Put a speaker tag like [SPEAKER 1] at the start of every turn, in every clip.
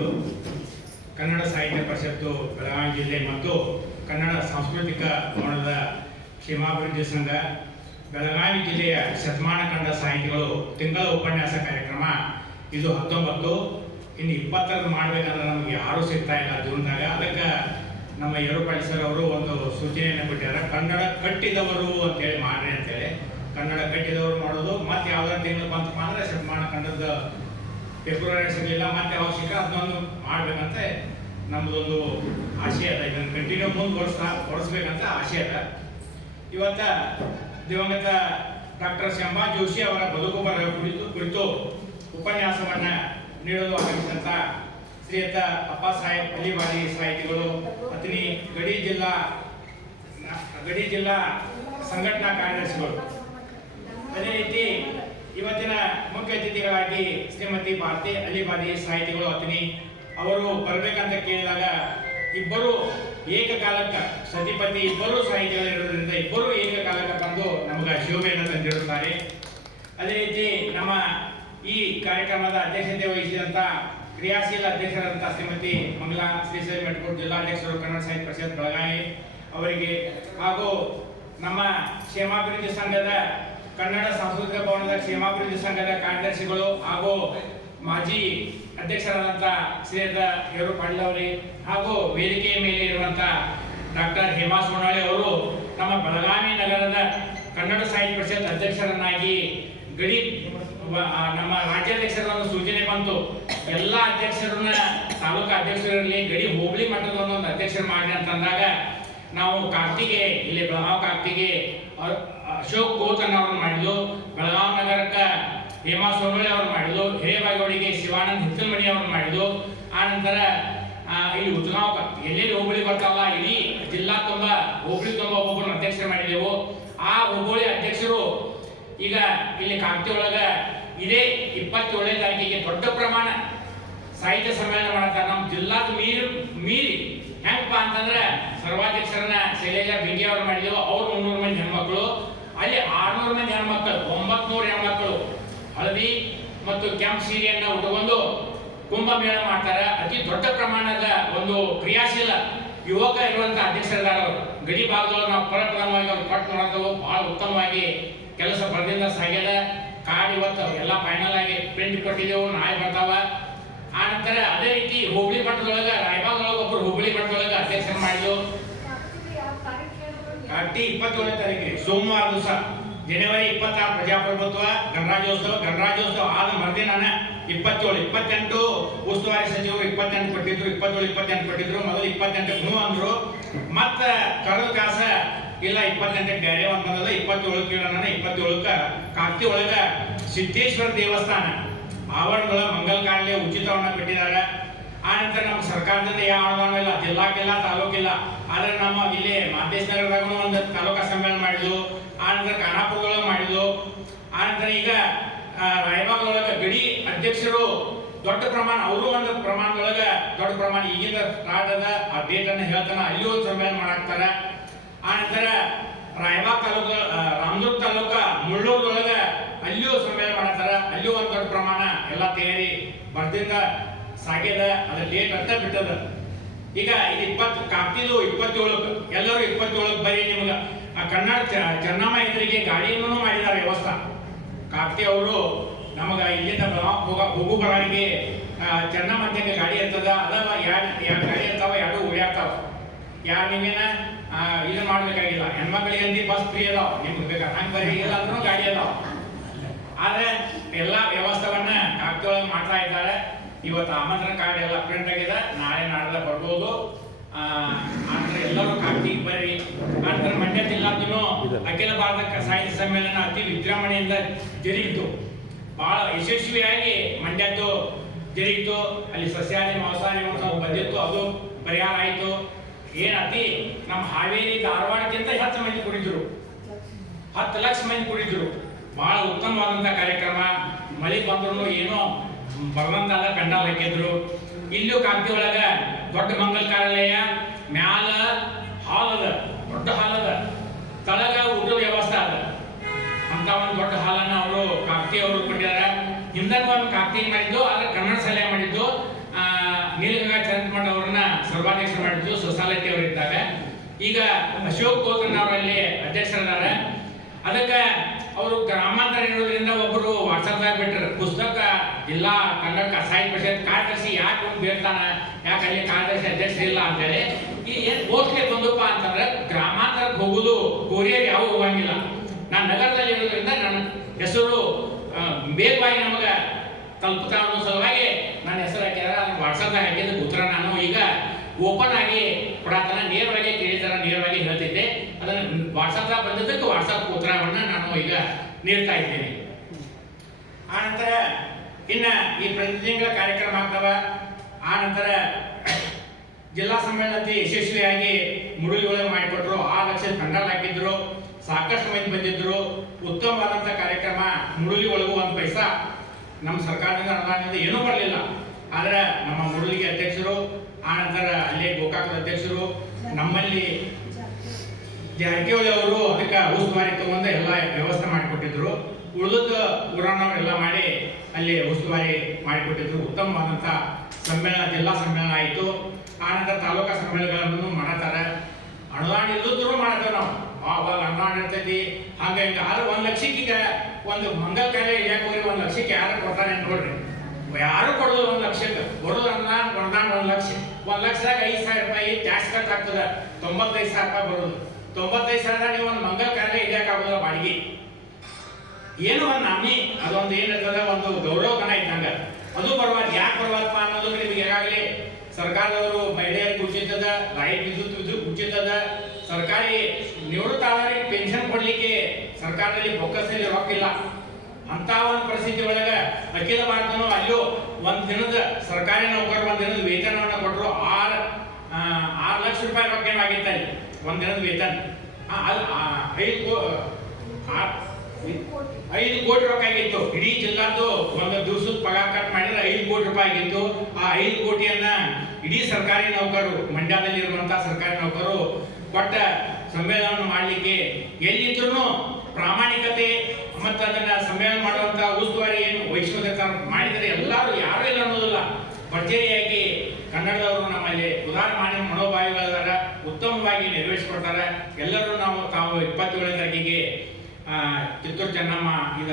[SPEAKER 1] ಧನ್ಯವಾದಗಳು ಕನ್ನಡ ಸಾಹಿತ್ಯ ಪರಿಷತ್ತು ಬೆಳಗಾವಿ ಜಿಲ್ಲೆ ಮತ್ತು ಕನ್ನಡ ಸಾಂಸ್ಕೃತಿಕ ಭವನದ ಕ್ಷೇಮಾಭಿವೃದ್ಧಿ ಸಂಘ, ಬೆಳಗಾವಿ ಜಿಲ್ಲೆಯ ಶತಮಾನ ಕಂಡ ಸಾಹಿತಿಗಳು ತಿಂಗಳ ಉಪನ್ಯಾಸ ಕಾರ್ಯಕ್ರಮ ಇದು ಹತ್ತೊಂಬತ್ತು. ಇನ್ನು ಇಪ್ಪತ್ತರದ್ದು ಮಾಡಬೇಕಂದ್ರೆ ನಮಗೆ ಯಾರೂ ಸಿಗ್ತಾ ಇಲ್ಲ ಜೂನ್ದಾಗ ಅದಕ್ಕೆ ನಮ್ಮ ಯರುಪಾಳಿ ಸರ್ ಅವರು ಒಂದು ಸೂಚನೆಯನ್ನು ಕೊಟ್ಟಿದ್ದಾರೆ. ಕನ್ನಡ ಕಟ್ಟಿದವರು ಅಂತೇಳಿ ಮಾಡ್ರಿ ಅಂತೇಳಿ. ಕನ್ನಡ ಕಟ್ಟಿದವರು ಮಾಡೋದು. ಮತ್ತೆ ಯಾವುದಾದ್ರು ತಿಂಗಳು ಬಂತಪ್ಪ ಅಂದರೆ ಶತಮಾನ ಕಂಡದ ಫೆಬ್ರವರಿ ಸಿಗಲಿಲ್ಲ ಮತ್ತೆ ಅವಶ್ಯಕ ಸಿಕ್ಕ ಅದನ್ನೊಂದು ಮಾಡ್ಬೇಕಂತ. ನಮ್ಮದೊಂದು ಆಶಯ ಅದ. ಇದನ್ನು ಕಂಟಿನ್ಯೂ ಮುಂದುವರ್ಸ ಕೊಡಿಸ್ಬೇಕಂತ ಆಶಯ ಅದ. ಇವತ್ತ ದಿವಂಗತ ಡಾಕ್ಟರ್ ಶಂಭಾ ಜೋಶಿ ಅವರ ಬದುಕು ಬರ ಕುರಿತು ಕುರಿತು ಉಪನ್ಯಾಸವನ್ನ ನೀಡಲು ಆಗಮಿಸಿದಂತ ಶ್ರೀಯತ ಅಪ್ಪ ಸಾಹೇಬ್ ಅಲಿವಾಡಿ ಸಾಹಿತಿಗಳು ಪತ್ನಿ ಗಡಿ ಜಿಲ್ಲಾ ಗಡಿ ಜಿಲ್ಲಾ ಸಂಘಟನಾ ಕಾರ್ಯದರ್ಶಿಗಳು. ಅದೇ ರೀತಿ ಇವತ್ತಿನ ಮುಖ್ಯ ಅತಿಥಿಗಳಾಗಿ ಶ್ರೀಮತಿ ಭಾರತಿ ಅಲಿಬಾದಿ ಸಾಹಿತಿಗಳು ಅತಿನಿ ಅವರು ಬರಬೇಕಂತ ಕೇಳಿದಾಗ ಇಬ್ಬರು ಏಕಕಾಲಕ್ಕ ಸತಿಪತಿ ಇಬ್ಬರು ಸಾಹಿತಿಗಳಿರೋದ್ರಿಂದ ಇಬ್ಬರು ಏಕಕಾಲಕ್ಕೆ ಬಂದು ನಮಗೆ ಶಿವಮೇಲೆ ತಂದಿರುತ್ತಾರೆ. ಅದೇ ರೀತಿ ನಮ್ಮ ಈ ಕಾರ್ಯಕ್ರಮದ ಅಧ್ಯಕ್ಷತೆ ವಹಿಸಿದಂಥ ಕ್ರಿಯಾಶೀಲ ಅಧ್ಯಕ್ಷರಾದಂಥ ಶ್ರೀಮತಿ ಮಂಗಲಾ ಸೈ ಮೆಟ್ಕೋಟ್ ಜಿಲ್ಲಾಧ್ಯಕ್ಷರು ಕನ್ನಡ ಸಾಹಿತ್ಯ ಪರಿಷತ್ ಬೆಳಗಾವಿ ಅವರಿಗೆ ಹಾಗೂ ನಮ್ಮ ಕ್ಷೇಮಾಭಿವೃದ್ಧಿ ಸಂಘದ ಕನ್ನಡ ಸಾಂಸ್ಕೃತಿಕ ಭವನದ ಕ್ಷೇಮಾಭಿವೃದ್ಧಿ ಸಂಘದ ಕಾರ್ಯದರ್ಶಿಗಳು ಹಾಗೂ ಮಾಜಿ ಅಧ್ಯಕ್ಷರಾದಂಥ ಶ್ರೀಯುತ ಪಾಟೀಲ್ ಅವರಿಗೆ ಹಾಗೂ ವೇದಿಕೆಯ ಮೇಲೆ ಇರುವಂಥ ಡಾಕ್ಟರ್ ಹೇಮಾ ಸೋನಾಳಿ ಅವರು ನಮ್ಮ ಬೆಳಗಾವಿ ನಗರದ ಕನ್ನಡ ಸಾಹಿತ್ಯ ಪರಿಷತ್ ಅಧ್ಯಕ್ಷರನ್ನಾಗಿ ಗಡಿ ನಮ್ಮ ರಾಜ್ಯಾಧ್ಯಕ್ಷರನ್ನು ಸೂಚನೆ ಬಂತು. ಎಲ್ಲ ಅಧ್ಯಕ್ಷರನ್ನ ತಾಲೂಕು ಅಧ್ಯಕ್ಷರಲ್ಲಿ ಗಡಿ ಹೋಬಳಿ ಮಟ್ಟದ ಒಂದೊಂದು ಅಧ್ಯಕ್ಷರು ಮಾಡಿ ಅಂತಂದಾಗ ನಾವು ಕಾರ್ತಿಗೆ, ಇಲ್ಲಿ ಬೆಳಗಾವಿ ಕಾರ್ತಿಗೆ ಅಶೋಕ್ ಗೋತನ್ ಅವ್ರನ್ನ ಮಾಡಿದ್ಲು ಬೆಳಗಾವಿ ನಗರಕ್ಕೆ ಹೇಮಾ ಸೋಮಳಿ ಅವ್ರು ಮಾಡಿದ್ದು ಹಿರೇಬಾಗೌಡಿಗೆ ಶಿವಾನಂದ್ ಹಿತ್ತಲ್ಮಣಿ ಅವ್ರನ್ನ ಮಾಡಿದ್ಲು ಆ ನಂತರ ಇಲ್ಲಿ ಉತ್ಗಾಂವ್ ಎಲ್ಲೆಲ್ಲಿ ಹೋಬಳಿ ಬರ್ತಾವಲ್ಲ, ಇಡೀ ಜಿಲ್ಲಾ ತುಂಬ, ಹೋಬಳಿ ತುಂಬ ಒಬ್ಬೊಬ್ಬರನ್ನ ಅಧ್ಯಕ್ಷರು ಮಾಡಿದೆವು ಆ ಹೋಬಳಿ ಅಧ್ಯಕ್ಷರು ಈಗ ಇಲ್ಲಿ ಕಾಂತಿ ಒಳಗ ಇದೇ ಇಪ್ಪತ್ತೇಳನೇ ತಾರೀಕಿಗೆ ದೊಡ್ಡ ಪ್ರಮಾಣ ಸಾಹಿತ್ಯ ಸಮ್ಮೇಳನ ಮಾಡ್ತಾರೆ ನಮ್ಮ ಜಿಲ್ಲಾದ ಮೀರಿ ಮೀರಿ ಹೆಂಗಪ್ಪ ಅಂತಂದ್ರೆ ಸರ್ವಾಧ್ಯಕ್ಷರನ್ನ ಶೈಲೇಜಾ ಬೆಂಗಿ ಅವ್ರು ಮಾಡಿದೆವು ಅವ್ರು ಮುನ್ನೂರು ಮಂದಿ ಹೆಣ್ಮಕ್ಳು. ಅಲ್ಲಿ ಆರ್ನೂರು ಮಂದಿ ಹೆಣ್ಮಕ್ಳು, ಒಂಬತ್ನೂರು ಹೆಣ್ಮಕ್ಳು, ಹಳದಿ ಮತ್ತು ಕೆಂಪ್ ಸೀರೆಯನ್ನ ಉಟ್ಕೊಂಡು ಕುಂಭಮೇಳ ಮಾಡ್ತಾರೆ. ಅತಿ ದೊಡ್ಡ ಪ್ರಮಾಣದ ಒಂದು ಕ್ರಿಯಾಶೀಲ ಯುವಕ ಇರುವಂತ ಅಧ್ಯಕ್ಷರಿದ್ದಾರೆ ಅವರು. ಗಡಿ ಭಾಗದೊಳಗೆ ನಾವು ಪ್ರಪ್ರಥಮವಾಗಿ ಅವ್ರು ಕಟ್ ಮಾಡೋದು ಬಹಳ ಉತ್ತಮವಾಗಿ ಕೆಲಸ ಬರದಿಂದ ಸಾಗ್ಯದ. ಕಾರ್ಡ್ ಇವತ್ತು ಎಲ್ಲ ಫೈನಲ್ ಆಗಿ ಪ್ರಿಂಟ್ ಕೊಟ್ಟಿದ್ದೆವು, ನಾಳೆ ಬರ್ತಾವ. ಆ ನಂತರ ಅದೇ ರೀತಿ ಹುಬ್ಳಿ ಮಟ್ಟದೊಳಗೆ ರಾಯಬಾಗದೊಳಗೆ ಒಬ್ರು ಹುಬ್ಳಿ ಮಟ್ಟದೊಳಗೆ ಅಧ್ಯಕ್ಷರ ಮಾಡಿದ್ರು. ಕಾರ್ತಿ ಇಪ್ಪತ್ತೇಳನೇ ತಾರೀಕಿಗೆ ಸೋಮವಾರ ದಿವಸ, ಜನವರಿ ಇಪ್ಪತ್ತಾರು ಪ್ರಜಾಪ್ರಭುತ್ವ, ಗಣರಾಜ್ಯೋತ್ಸವ ಗಣರಾಜ್ಯೋತ್ಸವ ಆದ ಮರುದಿನ ಇಪ್ಪತ್ತೇಳು, ಇಪ್ಪತ್ತೆಂಟು, ಉಸ್ತುವಾರಿ ಸಚಿವರು ಇಪ್ಪತ್ತೆಂಟು ಕೊಟ್ಟಿದ್ರು, ಇಪ್ಪತ್ತೇಳು, ಇಪ್ಪತ್ತೆಂಟು ಕೊಟ್ಟಿದ್ರು, ಮೊದಲು ಇಪ್ಪತ್ತೆಂಟು ಹ್ಞೂ ಅಂದ್ರು. ಮತ್ತ ಕಳೆದ ಕಾಸ, ಇಲ್ಲ ಇಪ್ಪತ್ತೆಂಟಕ್ಕೆ ಬೇರೆ ಒಂದು ಬಂದದ ಇಪ್ಪತ್ತೇಳಕ್ಕೆ ಹೇಳೋಣ ಇಪ್ಪತ್ತೇಳಕ್ಕೆ ಕಾರ್ತಿ ಒಳಗೆ ಸಿದ್ದೇಶ್ವರ ದೇವಸ್ಥಾನ ಆವರಣಗಳ ಮಂಗಲ ಕಾಣಲೆ ಉಚಿತವನ್ನ ಬಿಟ್ಟಿದ್ದಾರೆ ಆ ನಂತರ ನಮ್ಮ ಸರ್ಕಾರದಿಂದ ಯಾವ ಅನುದಾನ ಇಲ್ಲ, ಜಿಲ್ಲಾಕ್ಕಿಲ್ಲ ತಾಲೂಕಿಲ್ಲ ಆದ್ರೆ ನಮ್ಮ ಇಲ್ಲಿ ಮಾದೇಶ್ ಒಂದು ತಾಲೂಕಾ ಸಮ್ಮೇಳನ ಮಾಡಿದ್ವು ಆನಂತರ ಕಾನಾಪುರ ಮಾಡಿದ್ವು ಆನಂತರ ಈಗ ರಾಯಬಾಗ್ ಒಳಗೆ ಗಡಿ ಅಧ್ಯಕ್ಷರು ದೊಡ್ಡ ಪ್ರಮಾಣ, ಅವರು ಒಂದು ಪ್ರಮಾಣದೊಳಗೆ ದೊಡ್ಡ ಪ್ರಮಾಣ, ಈಗಿನ ಸ್ಟಾರ್ಟ್ ಆ ಡೇಟ್ ಹೇಳ್ತಾನೆ, ಅಲ್ಲಿ ಒಂದು ಸಮ್ಮೇಳನ ಮಾಡಾಕ್ತಾರ. ಆನಂತರ ನಂತರ ರಾಯಬಾಗ್ ತಾಲೂಕು ರಾಮದುರ್ಗ ತಾಲೂಕ, ಮುಳ್ಳೂರದೊಳಗೆ ಅಲ್ಲಿಯೂ ಸಮ್ಮೇಳನ ಮಾಡತ್ತಾರ ಅಲ್ಲಿಯೂ ಒಂದು ದೊಡ್ಡ ಪ್ರಮಾಣ ಎಲ್ಲ ತಯಾರಿ, ಬರ್ದಿಂದ ಸಾಗ್ಯದ, ಅದ್ರ ಡೇಟ್ ಅಂತ ಬಿಟ್ಟದ. ಈಗ ಇದು ಇಪ್ಪತ್ತು, ಕಾಪ್ತಿದು ಇಪ್ಪತ್ತೇಳಕ್ಕೆ, ಎಲ್ಲರೂ ಇಪ್ಪತ್ತೇಳಕ್ಕೆ ಬರೀ ನಿಮ್ಗೆ. ಆ ಕನ್ನಡ ಚೆನ್ನಮ್ಮ ಎದುರಿಗೆ ಗಾಡಿಯನ್ನು ಮಾಡಿದ್ದಾರೆ ವ್ಯವಸ್ಥೆ. ಕಾಪ್ತಿ ಅವರು ನಮಗೆ ಇಲ್ಲಿಂದ ಹೋಗ, ಹೋಗು ಬರೋರಿಗೆ ಚೆನ್ನಮ್ಮ ಅಂತ ಗಾಡಿ ಇರ್ತದ ಅದ ಎರಡು ಎರಡು ಗಾಡಿ ಇರ್ತಾವ ಎರಡು ಉಳಿಯಾಡ್ತಾವ ಯಾರು ನಿಮ್ಗೇನ ಇದು ಮಾಡ್ಬೇಕಾಗಿಲ್ಲ. ಹೆಣ್ಮಕ್ಳಿಗೆ ಅಂದಿ ಬಸ್ ಫ್ರೀ ಅದಾವ. ನಿಮ್ಗೆ ಬೇಕಾ? ಹಂಗೆ ಬರೀ ಇಲ್ಲ ಅಂದ್ರೂ ಗಾಡಿ ಅದಾವ. ಆದ್ರೆ ಎಲ್ಲ ಇದ್ದಾರೆ ಇವತ್ತು ಆಮಂತ್ರಣ ಕಾರ್ಡ್ ಎಲ್ಲ ಪ್ರಿಂಟ್ ಆಗಿದೆ. ನಾಳೆ ನಾಡೆಲ್ಲ ಬರ್ಬೋದು. ಆ, ಆದ್ರೆ ಎಲ್ಲರೂ ಕಾಗ್ದಿಗೆ ಬರ್ರಿ. ಆನಂತರ ಮಂಡ್ಯ ಜಿಲ್ಲಾದೂ ಅಖಿಲ ಭಾರತ ಸಾಹಿತ್ಯ ಸಮ್ಮೇಳನ ಅತಿ ವಿಜೃಂಭಣೆಯಿಂದ ಜರುಗಿತು ಬಹಳ ಯಶಸ್ವಿಯಾಗಿ ಮಂಡ್ಯದ್ದು ಜರುಗಿತು ಅಲ್ಲಿ ಸಸ್ಯಾಹಾರಿ ಮಾಂಸಾಹಾರಿ ಮಾಂಸ ಬಂದಿತ್ತು. ಅದು ಪರಿಹಾರ ಆಯಿತು. ಏನು ಅತಿ ನಮ್ಮ ಹಾವೇರಿ ಧಾರವಾಡಕ್ಕಿಂತ ಹೆಚ್ಚು ಮಂದಿ ಕುಡಿದ್ರು. ಹತ್ತು ಲಕ್ಷ ಮಂದಿ ಕುಡಿದ್ರು. ಬಹಳ ಉತ್ತಮವಾದಂತ ಕಾರ್ಯಕ್ರಮ. ಮಳೆ ಬಂದ್ರು ಏನೋ ಬರದಂತಾದ ಪೆಂಡಾಲ್ ಹಾಕಿದ್ರು. ಇಲ್ಲೂ ಕಾಂತಿ ಒಳಗ ದೊಡ್ಡ ಮಂಗಲ್ ಕಾರ್ಯಾಲಯ, ಮ್ಯಾಲ ಹಾಲ್ ಅದ, ದೊಡ್ಡ ಹಾಲ್ ಅದ. ತಳಗ ಊಟದ ವ್ಯವಸ್ಥೆ ಅದ. ಅಂತ ಒಂದು ದೊಡ್ಡ ಹಾಲನ್ನ ಅವರು ಕಾಕ್ತಿ ಅವರು ಕೊಟ್ಟಿದ್ದಾರೆ ಹಿಂದಕ್ಕೆ ಒಂದು ಕಾಕ್ತಿ ಮಾಡಿದ್ದು, ಆದ್ರೆ ಕನ್ನಡ ಸಲಹೆ ಮಾಡಿದ್ದು. ನೀಲಗಂಗಾ ಚಂದ್ರಮಠ ಅವ್ರನ್ನ ಸರ್ವಾಧ್ಯಕ್ಷ ಮಾಡಿದ್ದು ಸೊಸಾಲಿಟಿ ಇದ್ದಾರೆ. ಈಗ ಅಶೋಕ್ ಗೋಕರ್ಣ ಅವರಲ್ಲಿ ಅಧ್ಯಕ್ಷರಾದ ಅದಕ್ಕೆ ಅವರು ಗ್ರಾಮಾಂತರ ಇರೋದ್ರಿಂದ ಒಬ್ಬರು ವಾಟ್ಸಾಪ್ದಾಗ ಬಿಟ್ಟರೆ ಪುಸ್ತಕ, ಜಿಲ್ಲಾ ಕನ್ನಡ ಸಾಹಿತ್ಯ ಪರಿಷತ್ ಕಾರ್ಯದರ್ಶಿ ಯಾಕೆ ಒಂದು ಬೇಡ್ತಾನ ಯಾಕೆ ಅಲ್ಲಿ ಕಾರ್ಯದರ್ಶಿ ಅಧ್ಯಕ್ಷ ಇಲ್ಲ? ಅಂತೇಳಿ, ಈ ಏನು ಓದ್ಲಿ ಬಂದಪ್ಪ ಅಂತಂದ್ರೆ ಗ್ರಾಮಾಂತರಕ್ಕೆ ಹೋಗುದು ಕೋರಿಯರ್ ಯಾವ ಹೋಗಂಗಿಲ್ಲ. ನಾನು ನಗರದಲ್ಲಿ ಇರೋದ್ರಿಂದ ನನ್ನ ಹೆಸರು ಬೇಗವಾಗಿ ನಮಗೆ ತಲುಪುತ್ತಾ ಅನ್ನೋ ಸಲುವಾಗಿ ನನ್ನ ಹೆಸರು ಹಾಕಿದ್ರೆ ನನ್ನ ಹಾಕಿದ್ದಕ್ಕೆ ಉತ್ತರ ನಾನು. ಈಗ ಓಪನ್ ಆಗಿ ಕೊಡತನ ನೇರವಾಗಿ ಕೇಳಿದಾರ, ನೇರವಾಗಿ ಹೇಳ್ತಿದ್ದೆ. ಅದನ್ನು ವಾಟ್ಸಪ್ದಾಗ ಬಂದಿದ್ದಕ್ಕೆ ವಾಟ್ಸಪ್ ಉತ್ತರವನ್ನು ನಾನು ಈಗ ನೀಡ್ತಾ ಇದ್ದೇನೆ. ಆನಂತರ ನಂತರ ಇನ್ನ ಈ ಪ್ರತಿದಿನಗಳ ಕಾರ್ಯಕ್ರಮ ಆಗ್ತವ. ಆನಂತರ ಜಿಲ್ಲಾ ಸಮ್ಮೇಳನಕ್ಕೆ ಯಶಸ್ವಿಯಾಗಿ ಮುಡುಗೊರೆ ಮಾಡಿಕೊಟ್ರು. ಆ ಲಕ್ಷದ ಪೆಂಡಲ್ ಹಾಕಿದ್ರು. ಸಾಕಷ್ಟು ಮಂದಿ ಬಂದಿದ್ರು. ಉತ್ತಮವಾದಂತ ಕಾರ್ಯಕ್ರಮ ಮುಡುಲಿ ಒಳಗೂ ಒಂದು ಪೈಸಾ ನಮ್ಮ ಸರ್ಕಾರದಿಂದ ಅನುದಾನದಿಂದ ಏನೂ ಬರಲಿಲ್ಲ. ಆದ್ರೆ ನಮ್ಮ ಮುರುಳಿಗೆ ಅಧ್ಯಕ್ಷರು ಆನಂತರ ನಂತರ ಅಲ್ಲೇ ಗೋಕಾಕದ ಅಧ್ಯಕ್ಷರು, ನಮ್ಮಲ್ಲಿ ಜಾರಕಿಹೊಳಿ ಅವರು ಅದಕ್ಕೆ ಉಸ್ತುವಾರಿ ತಗೊಂಡು ಎಲ್ಲ ವ್ಯವಸ್ಥೆ ಮಾಡಿಕೊಟ್ಟಿದ್ರು. ಉಳಿದ ಊರನ್ನವರೆಲ್ಲ ಮಾಡಿ ಅಲ್ಲಿ ಉಸ್ತುವಾರಿ ಮಾಡಿಕೊಟ್ಟಿದ್ರು. ಉತ್ತಮವಾದಂಥ ಸಮ್ಮೇಳನ, ಜಿಲ್ಲಾ ಸಮ್ಮೇಳನ ಆಯಿತು. ಆನಂತರ ನಂತರ ತಾಲೂಕಾ ಸಮ್ಮೇಳನಗಳನ್ನು ಮಾಡತ್ತಾರೆ. ಅನುದಾನ ಇಲ್ಲದ್ರು ಮಾಡ್ತೇವೆ ನಾವು. ಅವಾಗ ಅನುದಾನ ಇರ್ತೈತಿ. ಹಾಗೆ ಹಿಂಗೆ. ಆದ್ರೆ ಒಂದು ಲಕ್ಷಕ್ಕೆ ಈಗ ಒಂದು ಮಂಗಲ್ ಕಾರ್ಯ ಯಾಕೆ ಹೋಗಿ ಒಂದು ಲಕ್ಷಕ್ಕೆ ಯಾರು ಕೊಡ್ತಾರೆ ಅಂತ ನೋಡ್ರಿ. ಯಾರು ಕೊಡೋದು ಒಂದು ಲಕ್ಷಕ್ಕೆ. ಬರೋದು ಅನುದಾನ ಕೊಡ್ತಾನೆ ಒಂದು ಲಕ್ಷ. ಒಂದು ಲಕ್ಷದಾಗ ಐದು ಸಾವಿರ ರೂಪಾಯಿ ಟ್ಯಾಕ್ಸ್ ಕಟ್ ಆಗ್ತದೆ. ತೊಂಬತ್ತೈದು ಸಾವಿರ ರೂಪಾಯಿ ಬರೋದು. ತೊಂಬತ್ತೈದು ಸಾವಿರದಾಗ ನೀವು ಒಂದು ಮಂಗಲ್ ಕಾರ್ಯ ಹಿಡಿಯೋಕ್ಕಾಗೋದಿಲ್ಲ ಬಾಡಿಗೆ? ಏನು ಒಂದು ನಮ್ಮಿ ಅದೊಂದು ಏನಿರ್ತದೆ ಒಂದು ಗೌರವಧನ ಇದ್ದಂಗ. ಅದು ಬರಬಾರ್ದು ಯಾಕೆ ಬರಬಾರ್ದಪ್ಪ ಅನ್ನೋದು ನಿಮಗೆ ಈಗಾಗಲೇ ಸರ್ಕಾರದವರು ಮಹಿಳೆಯರಿಗೆ ಉಚಿತದ ಲೈಟ್ ವಿದ್ಯುತ್ ವಿದ್ಯುತ್ ಉಚಿತದ, ಸರ್ಕಾರಿ ನಿವೃತ್ತ ಆದವರಿಗೆ ಪೆನ್ಷನ್ ಕೊಡ್ಲಿಕ್ಕೆ ಸರ್ಕಾರದಲ್ಲಿ ಬೊಕ್ಕಸಲ್ಲಿ ರೊಕ್ಕ ಇಲ್ಲ ಅಂತ ಒಂದು ಪರಿಸ್ಥಿತಿ ಒಳಗ ಅಖಿಲ ಭಾರತನು ಅಲ್ಲೂ ಒಂದು ದಿನದ ಸರ್ಕಾರಿ ನೌಕರ ಒಂದು ದಿನದ ವೇತನವನ್ನು ಕೊಟ್ಟರು ಆರು ಆರು ಲಕ್ಷ ರೂಪಾಯಿ ರೊಕ್ಕ ಏನೋ ಅಲ್ಲಿ ಒಂದ್ ದಿನದ ವೇತನ. ಐದು ಐದು ಕೋಟಿ ರೂಪಾಯಿ ಆಗಿತ್ತು. ಇಡೀ ಜಿಲ್ಲಾದ್ದು ಒಂದು ದಿವಸದ ಪಗಾರ ಕಟ್ ಮಾಡಿದ್ರೆ ಐದು ಕೋಟಿ ರೂಪಾಯಿ ಆಗಿತ್ತು. ಆ ಐದು ಕೋಟಿಯನ್ನ ಇಡೀ ಸರ್ಕಾರಿ ನೌಕರು, ಮಂಡ್ಯದಲ್ಲಿ ಇರುವಂತಹ ಸರ್ಕಾರಿ ನೌಕರರು ಕೊಟ್ಟ ಸಮ್ಮೇಳನವನ್ನು ಮಾಡಲಿಕ್ಕೆ ಎಲ್ಲಿದ್ರು ಪ್ರಾಮಾಣಿಕತೆ ಮತ್ತು ಅದನ್ನ ಸಮ್ಮೇಳನ ಮಾಡುವಂಥ ಉಸ್ತುವಾರಿ ಏನು ವಹಿಸೋದಕ್ಕೆ ಮಾಡಿದರೆ ಎಲ್ಲರೂ ಯಾರು ಇಲ್ಲ ಅನ್ನೋದಿಲ್ಲ. ಭರ್ಜರಿಯಾಗಿ ಕನ್ನಡದವರು ನಮ್ಮಲ್ಲಿ ಉದಾರ ಮಾಡಿ ಮನೋಭಾವಿಗಳಾರ ಉತ್ತಮವಾಗಿ ನೆರವೇರಿಸ್ಕೊಡ್ತಾರೆ. ಎಲ್ಲರೂ ನಾವು ತಾವು ಇಪ್ಪತ್ತೇಳನೇ ತಾರೀಕಿಗೆ ಆ, ಕಿತ್ತೂರು ಚೆನ್ನಮ್ಮ ಇದ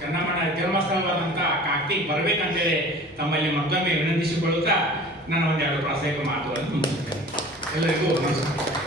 [SPEAKER 1] ಚೆನ್ನಮ್ಮನ ಜನ್ಮಸ್ಥಳವಾದಂಥ ಕಾರ್ತಿಕ್ ಬರಬೇಕಂತೇಳಿ ತಮ್ಮಲ್ಲಿ ಮತ್ತೊಮ್ಮೆ ವಿನಂತಿಸಿಕೊಳ್ಳುತ್ತಾ ನಾನು ಒಂದೆರಡು ಪ್ರಾಸಂಗಿಕ ಮಾತುಗಳನ್ನು ಮುಗಿಸ್ತೇನೆ ಎಲ್ಲರಿಗೂ ನಮಸ್ಕಾರ.